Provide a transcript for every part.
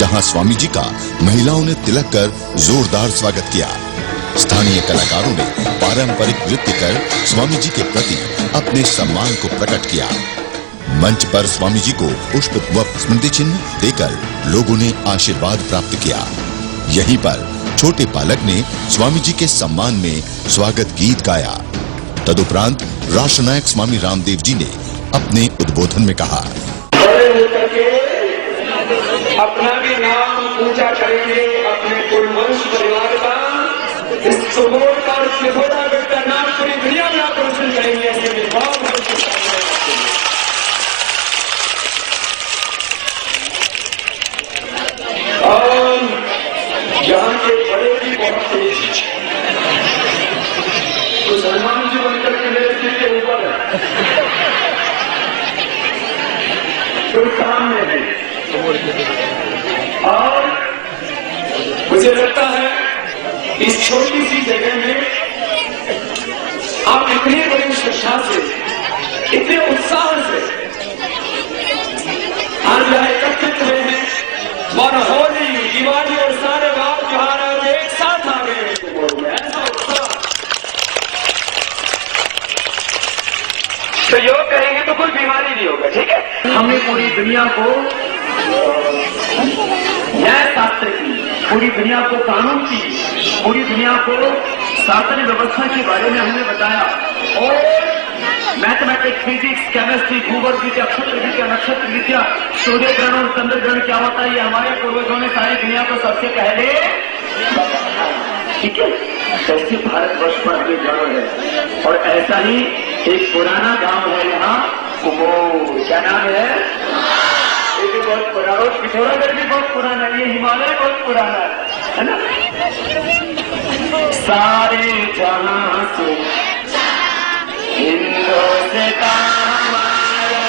जहां स्वामी जी का महिलाओं ने तिलक कर जोरदार स्वागत किया। स्थानीय कलाकारों ने पारंपरिक नृत्य कर स्वामी जी के प्रति अपने सम्मान को प्रकट किया। मंच पर स्वामी जी को पुष्प व स्मृति चिन्ह देकर लोगों ने आशीर्वाद प्राप्त किया। यहीं पर छोटे बालक ने स्वामी जी के सम्मान में स्वागत गीत गाया। तदुपरांत राष्ट्रनायक स्वामी रामदेव जी ने अपने उद्बोधन में कहा, अपना भी नाम ऊंचा करेंगे, अपने कुल वंश परिवार का, इस सुबोध का पिथौरागढ़ का नाम पूरी दुनिया में आप रोशन करेंगे। ऐसे विद्वान और यहाँ के बड़े भी बहुत तेज, तो सलमान जी बनकर के मेरे सिर के ऊपर है, तो सामने है। और मुझे लगता है इस छोटी सी जगह में आप इतनी बड़ी श्रद्धा से, इतने उत्साह से आज यहाँ एकत्रित हुए हैं और होली, दिवाली और सारे वार त्योहार आज एक साथ आ गए हैं। ऐसा उत्साह तो योग करेंगे तो कोई बीमारी नहीं होगा, ठीक है। हमने पूरी दुनिया को न्याय शास्त्र की, पूरी दुनिया को कानून की, पूरी दुनिया को शासन व्यवस्था के बारे में हमने बताया। और मैथमेटिक्स, फिजिक्स, केमिस्ट्री, भूगोल विद्या, क्षुद्र विद्या, नक्षत्र विद्या, सूर्य ग्रहण और चंद्र ग्रहण क्या होता है, ये हमारे पूर्वजों ने सारी दुनिया को सबसे पहले, ठीक है। कैसे भारतवर्ष पर हमें गर्व है। और ऐसा ही एक पुराना गांव है यहाँ कुमोर, क्या नाम है, ये भी बहुत पुराना, और पिथौरागढ़ भी बहुत पुराना है, ये हिमालय बहुत पुराना है ना। सारे जहां से हिंदुस्तान हमारा,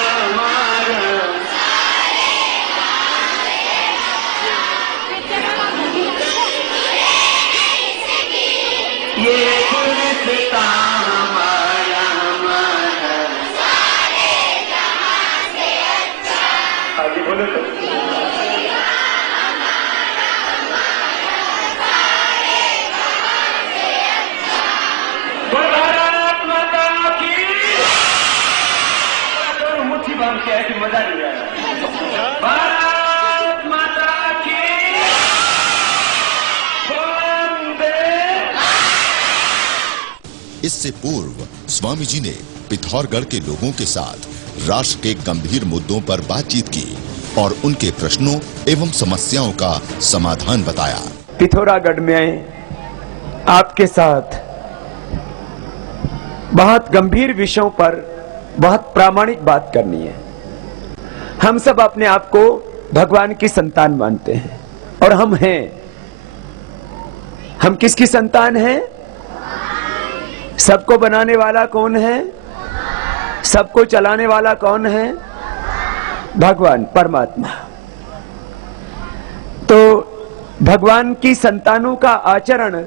ये हिंदुस्तान हमारा, आगे बोलो तो। मुट्ठी बांध के ऐसी मजा नहीं आया। भारत माता की वंदे। इससे पूर्व स्वामी जी ने पिथौरागढ़ के लोगों के साथ राष्ट्र के गंभीर मुद्दों पर बातचीत की और उनके प्रश्नों एवं समस्याओं का समाधान बताया। पिथौरागढ़ में आपके साथ बहुत गंभीर विषयों पर बहुत प्रामाणिक बात करनी है। हम सब अपने आप को भगवान की संतान मानते हैं और हम हैं। हम किसकी संतान हैं? सबको बनाने वाला कौन है? सबको चलाने वाला कौन है? भगवान, परमात्मा। तो भगवान की संतानों का आचरण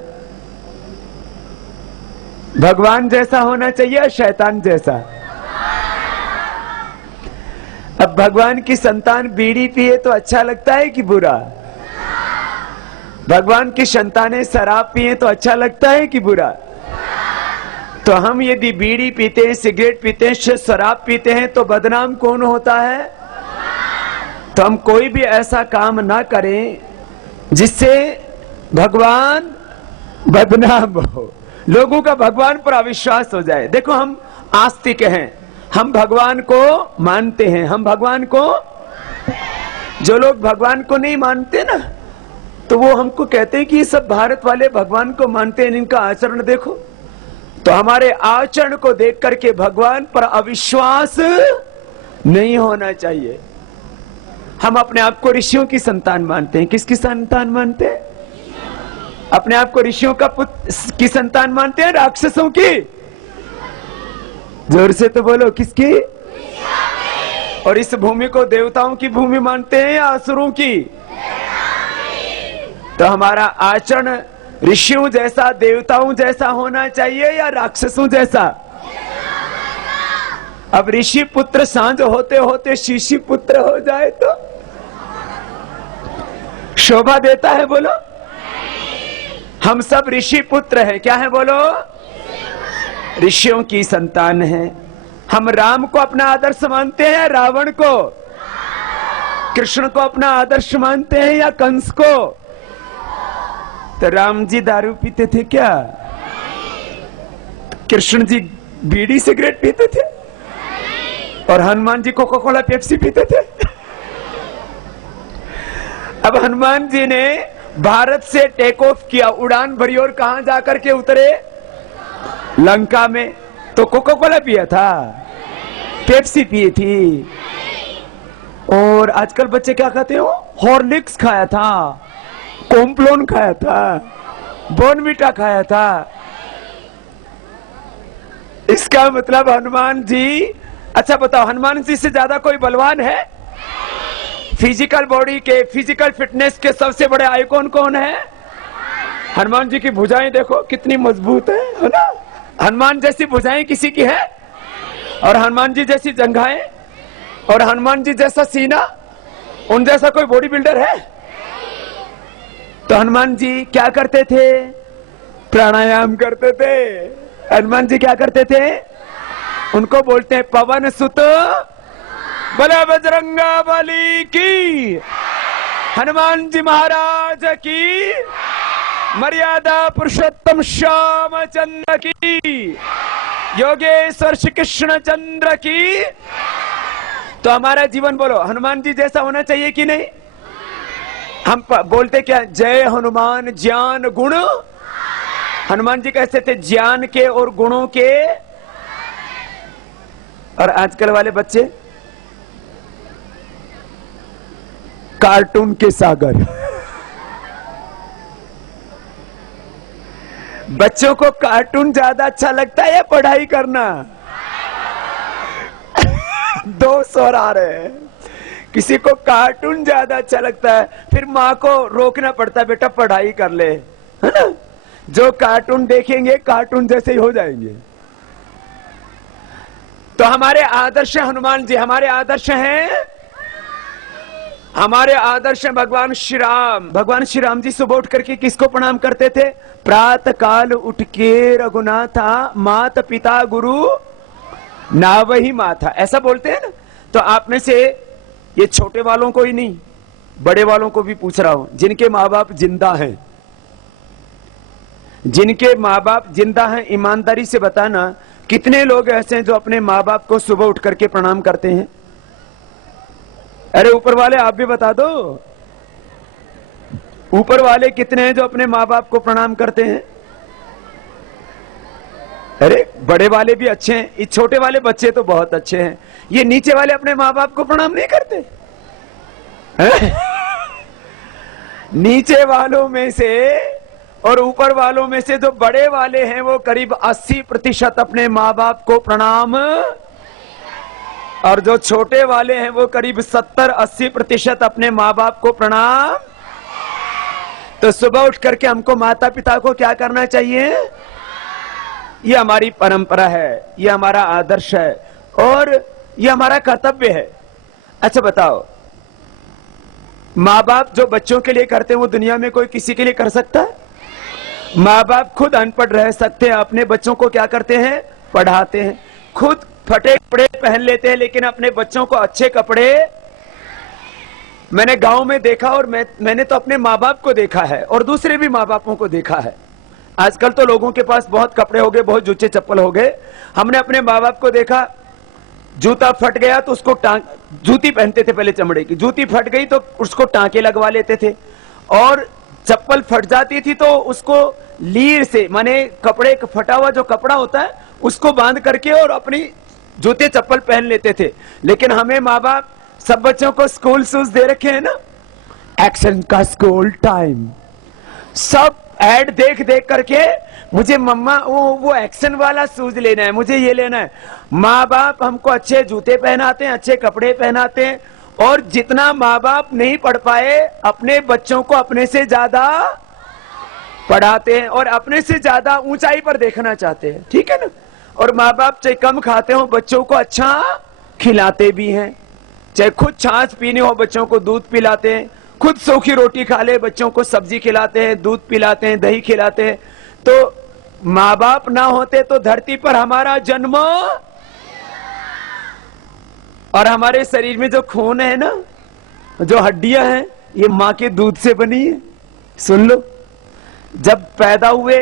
भगवान जैसा होना चाहिए या शैतान जैसा? अब भगवान की संतान बीड़ी पिए तो अच्छा लगता है कि बुरा? भगवान की संतानें शराब पिए तो अच्छा लगता है कि बुरा? तो हम यदि बीड़ी पीते हैं, सिगरेट पीते हैं, शराब पीते हैं तो बदनाम कौन होता है? तो हम कोई भी ऐसा काम ना करें जिससे भगवान बदनाम हो, लोगों का भगवान पर अविश्वास हो जाए। देखो, हम आस्तिक हैं, हम भगवान को मानते हैं। हम भगवान को, जो लोग भगवान को नहीं मानते ना, तो वो हमको कहते हैं कि ये सब भारत वाले भगवान को मानते हैं, इनका आचरण देखो। तो हमारे आचरण को देख करके भगवान पर अविश्वास नहीं होना चाहिए। हम अपने आप को ऋषियों की संतान मानते हैं। किसकी संतान मानते हैं? अपने आप को ऋषियों का पुत्र की संतान मानते हैं, राक्षसों की? जोर से तो बोलो, किसकी? और इस भूमि को देवताओं की भूमि मानते हैं या असुरों की? तो हमारा आचरण ऋषियों जैसा, देवताओं जैसा होना चाहिए या राक्षसों जैसा? अब ऋषि पुत्र सांझ होते होते शिशि पुत्र हो जाए शोभा देता है? बोलो। हम सब ऋषि पुत्र हैं। क्या है? बोलो। ऋषियों की संतान है। हम राम को अपना आदर्श मानते हैं, रावण को? कृष्ण को अपना आदर्श मानते हैं या कंस को? तो राम जी दारू पीते थे क्या? कृष्ण जी बीड़ी सिगरेट पीते थे? और Hanuman ji Coca Cola Pepsi पीते थे? अब हनुमान जी ने भारत से टेक ऑफ किया, उड़ान भरी और कहां जाकर के उतरे? लंका में। तो कोका कोला पिया था? पेप्सी पिए थी। और आजकल बच्चे क्या खाते हो? हॉर्लिक्स खाया था, कॉम्प्लोन खाया था, बॉर्नविटा खाया था। इसका मतलब हनुमान जी, अच्छा बताओ, हनुमान जी से ज्यादा कोई बलवान है? फिजिकल बॉडी के, फिजिकल फिटनेस के सबसे बड़े आइकॉन कौन है? हनुमान जी की भुजाएं देखो कितनी मजबूत है ना? हनुमान जैसी भुजाएं किसी की है? और हनुमान जी जैसी जंघाएं, और हनुमान जी जैसा सीना, उन जैसा कोई बॉडी बिल्डर है? तो हनुमान जी क्या करते थे? प्राणायाम करते थे। हनुमान जी क्या करते थे? उनको बोलते हैं पवन सुत बला बजरंगा बली की, हनुमान जी महाराज की, मर्यादा पुरुषोत्तम श्याम चंद्र की, योगेश्वर श्री कृष्ण चंद्र की। तो हमारा जीवन बोलो हनुमान जी जैसा होना चाहिए कि नहीं? हम बोलते क्या? जय हनुमान ज्ञान गुण। हनुमान जी कैसे थे? ज्ञान के और गुणों के। और आजकल वाले बच्चे कार्टून के सागर। बच्चों को कार्टून ज्यादा अच्छा लगता है या पढ़ाई करना? दो स्वर आ रहे हैं। किसी को कार्टून ज्यादा अच्छा लगता है, फिर माँ को रोकना पड़ता है, बेटा पढ़ाई कर ले, है ना? जो कार्टून देखेंगे कार्टून जैसे ही हो जाएंगे। तो हमारे आदर्श हनुमान जी, हमारे आदर्श हैं, हमारे आदर्श हैं भगवान श्री राम। भगवान श्री राम जी सुबह उठ करके किसको प्रणाम करते थे? प्रातः काल उठ के रघुनाथा, माता पिता गुरु ना वही माथा, ऐसा बोलते हैं ना? तो आप में से, ये छोटे वालों को ही नहीं, बड़े वालों को भी पूछ रहा हूं, जिनके माँ बाप जिंदा हैं, जिनके माँ बाप जिंदा हैं, ईमानदारी से बताना कितने लोग ऐसे हैं जो अपने माँ बाप को सुबह उठ करके प्रणाम करते हैं? अरे ऊपर वाले आप भी बता दो, ऊपर वाले कितने हैं जो अपने माँ बाप को प्रणाम करते हैं? अरे बड़े वाले भी अच्छे हैं, ये छोटे वाले बच्चे तो बहुत अच्छे हैं, ये नीचे वाले अपने माँ बाप को प्रणाम नहीं करते नीचे वालों में से और ऊपर वालों में से जो बड़े वाले हैं वो करीब 80% अपने माँ बाप को प्रणाम, और जो छोटे वाले हैं वो करीब 70-80% अपने माँ बाप को प्रणाम। तो सुबह उठ करके हमको माता पिता को क्या करना चाहिए? ये हमारी परंपरा है, ये हमारा आदर्श है और ये हमारा कर्तव्य है। अच्छा बताओ, माँ बाप जो बच्चों के लिए करते हैं वो दुनिया में कोई किसी के लिए कर सकता है? माँ बाप खुद अनपढ़ रह सकते हैं, अपने बच्चों को क्या करते हैं? पढ़ाते हैं। खुद फटे कपड़े पहन लेते हैं लेकिन अपने बच्चों को अच्छे कपड़े, मैंने गांव में देखा और मैंने तो अपने माँ बाप को देखा है और दूसरे भी माँ बापों को देखा है। आजकल तो लोगों के पास बहुत कपड़े हो गए, बहुत जूते चप्पल हो गए। हमने अपने माँ बाप को देखा, जूता फट गया तो उसको जूती पहनते थे पहले चमड़े की, जूती फट गई तो उसको टांके लगवा लेते थे, और चप्पल फट जाती थी तो उसको लीर से, माने कपड़े फटा हुआ जो कपड़ा होता है उसको बांध करके और अपनी जूते चप्पल पहन लेते थे। लेकिन हमें माँ बाप सब बच्चों को स्कूल शूज दे रखे हैं ना, एक्शन का स्कूल टाइम, सब एड देख देख करके मुझे मम्मा वो एक्शन वाला शूज लेना है, मुझे ये लेना है। माँ बाप हमको अच्छे जूते पहनाते हैं, अच्छे कपड़े पहनाते हैं, और जितना माँ बाप नहीं पढ़ पाए अपने बच्चों को अपने से ज्यादा पढ़ाते हैं और अपने से ज्यादा ऊंचाई पर देखना चाहते हैं, ठीक है ना? और माँ बाप चाहे कम खाते हो बच्चों को अच्छा खिलाते भी हैं, चाहे खुद छाछ पीने हो बच्चों को दूध पिलाते हैं, खुद सूखी रोटी खा ले, बच्चों को सब्जी खिलाते हैं, दूध पिलाते हैं, दही खिलाते हैं। तो माँ बाप ना होते तो धरती पर हमारा जन्म, और हमारे शरीर में जो खून है ना, जो हड्डियां हैं, ये माँ के दूध से बनी है। सुन लो, जब पैदा हुए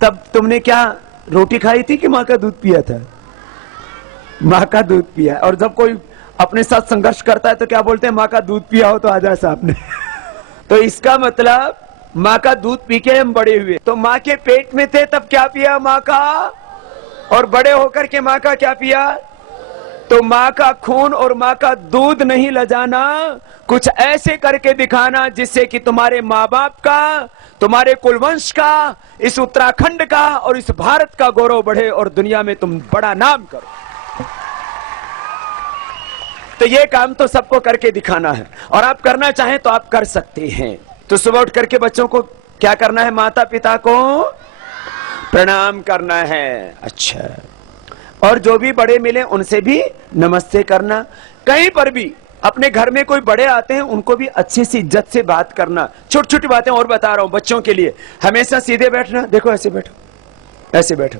तब तुमने क्या रोटी खाई थी कि माँ का दूध पिया था? माँ का दूध पिया। और जब कोई अपने साथ संघर्ष करता है तो क्या बोलते हैं? माँ का दूध पिया हो तो आजा सामने। तो इसका मतलब माँ का दूध पी के हम बड़े हुए। तो माँ के पेट में थे तब क्या पिया? माँ का। और बड़े होकर के माँ का क्या पिया? तो माँ का खून और माँ का दूध नहीं ले जाना, कुछ ऐसे करके दिखाना जिससे कि तुम्हारे माँ बाप का, तुम्हारे कुलवंश का, इस उत्तराखंड का और इस भारत का गौरव बढ़े और दुनिया में तुम बड़ा नाम करो। तो ये काम तो सबको करके दिखाना है, और आप करना चाहें तो आप कर सकते हैं। तो सुबह उठ करके बच्चों को क्या करना है? माता पिता को प्रणाम करना है। अच्छा, और जो भी बड़े मिले उनसे भी नमस्ते करना। कहीं पर भी अपने घर में कोई बड़े आते हैं उनको भी अच्छी सी इज्जत से बात करना। छोटी छोटी बातें और बता रहा हूं बच्चों के लिए। हमेशा सीधे बैठना, देखो ऐसे बैठो, ऐसे बैठो,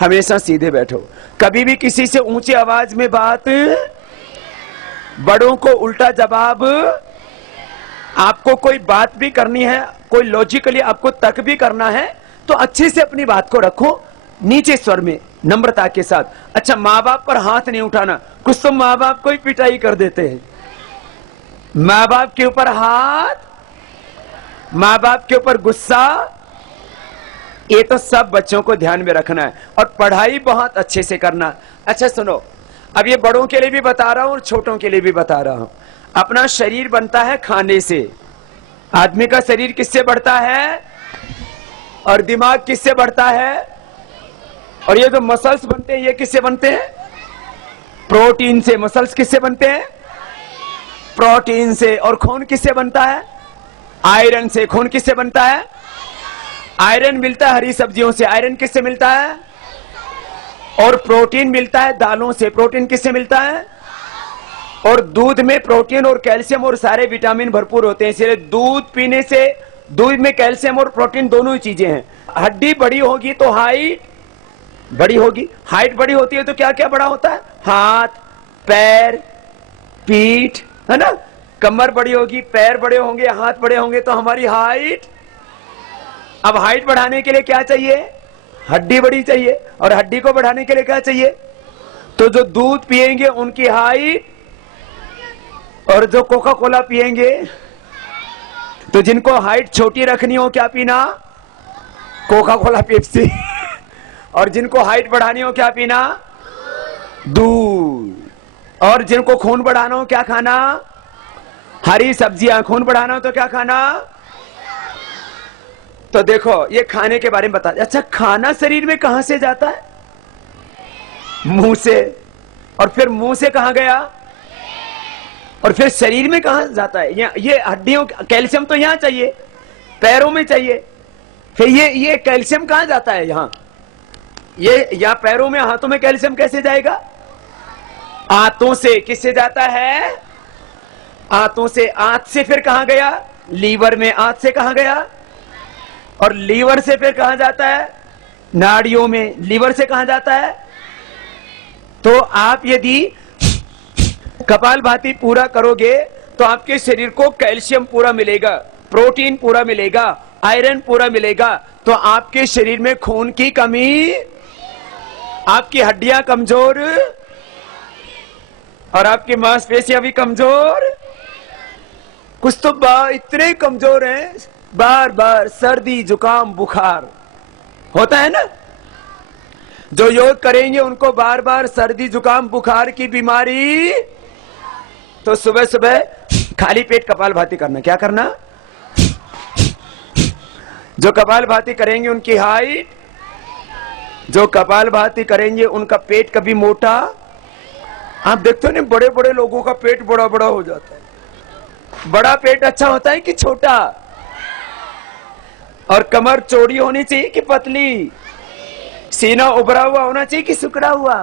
हमेशा सीधे बैठो। कभी भी किसी से ऊंची आवाज में बात, बड़ों को उल्टा जवाब। आपको कोई बात भी करनी है, कोई लॉजिकली आपको तर्क भी करना है, तो अच्छे से अपनी बात को रखो, नीचे स्वर में, नम्रता के साथ। अच्छा, माँ बाप पर हाथ नहीं उठाना। कुछ तो माँ बाप को ही पिटाई कर देते हैं। माँ बाप के ऊपर हाथ, माँ बाप के ऊपर गुस्सा, ये तो सब बच्चों को ध्यान में रखना है। और पढ़ाई बहुत अच्छे से करना। अच्छा सुनो, अब ये बड़ों के लिए भी बता रहा हूं और छोटों के लिए भी बता रहा हूं। अपना शरीर बनता है खाने से। आदमी का शरीर किससे बढ़ता है? और दिमाग किससे बढ़ता है? और ये जो मसल्स बनते हैं ये किससे बनते हैं? प्रोटीन से। मसल्स किससे बनते हैं? प्रोटीन से। और खून किससे बनता है? आयरन से। खून किससे बनता है? आयरन मिलता है हरी सब्जियों से। आयरन किससे मिलता है? और प्रोटीन मिलता है दालों से। प्रोटीन किससे मिलता है? और दूध में प्रोटीन और कैल्शियम और सारे विटामिन भरपूर होते हैं, इसलिए दूध पीने से, दूध में कैल्शियम और प्रोटीन दोनों ही चीजें हैं। हड्डी बड़ी होगी तो हाइट बड़ी होगी। हाइट बड़ी होती है तो क्या क्या बड़ा होता है? हाथ, पैर, पीठ, है ना। कमर बड़ी होगी, पैर बड़े होंगे, हाथ बड़े होंगे तो हमारी हाइट। अब हाइट बढ़ाने के लिए क्या चाहिए? हड्डी बड़ी चाहिए। और हड्डी को बढ़ाने के लिए क्या चाहिए? तो जो दूध पिएंगे उनकी हाइट, और जो कोका कोला पिएंगे, तो जिनको हाइट छोटी रखनी हो क्या पीना? Coca Cola, Pepsi. और जिनको हाइट बढ़ानी हो क्या पीना? दूध। और जिनको खून बढ़ाना हो क्या खाना? हरी सब्जियां। खून बढ़ाना हो तो क्या खाना? तो देखो ये खाने के बारे में बता। अच्छा, खाना शरीर में कहां से जाता है? मुंह से। और फिर मुंह से कहां गया? और फिर शरीर में कहां जाता है? ये हड्डियों, कैल्शियम तो यहां चाहिए, पैरों में चाहिए। फिर ये कैल्शियम कहां जाता है? यहां, ये या पैरों में, हाथों में कैल्शियम कैसे जाएगा? आंतों से। किससे जाता है? आंतों से। आंत से फिर कहां गया? लीवर में। आंत से कहां गया? और लीवर से फिर कहां जाता है? नाड़ियों में। लीवर से कहां जाता है? तो आप यदि कपालभाति पूरा करोगे तो आपके शरीर को कैल्शियम पूरा मिलेगा, प्रोटीन पूरा मिलेगा, आयरन पूरा मिलेगा। तो आपके शरीर में खून की कमी, आपकी हड्डियां कमजोर और आपकी मांसपेशियां भी कमजोर। कुछ तो इतने कमजोर हैं, बार बार सर्दी जुकाम बुखार होता है ना। जो योग करेंगे उनको बार बार सर्दी जुकाम बुखार की बीमारी। तो सुबह सुबह खाली पेट कपालभाति करना। क्या करना? जो कपालभाति करेंगे उनकी हाइट, जो कपालभाति करेंगे उनका पेट कभी मोटा। आप देखते हो ना, बड़े बड़े लोगों का पेट बड़ा बड़ा हो जाता है। बड़ा पेट अच्छा होता है कि छोटा? और कमर चौड़ी होनी चाहिए कि पतली? सीना उभरा हुआ होना चाहिए कि सिकुड़ा हुआ?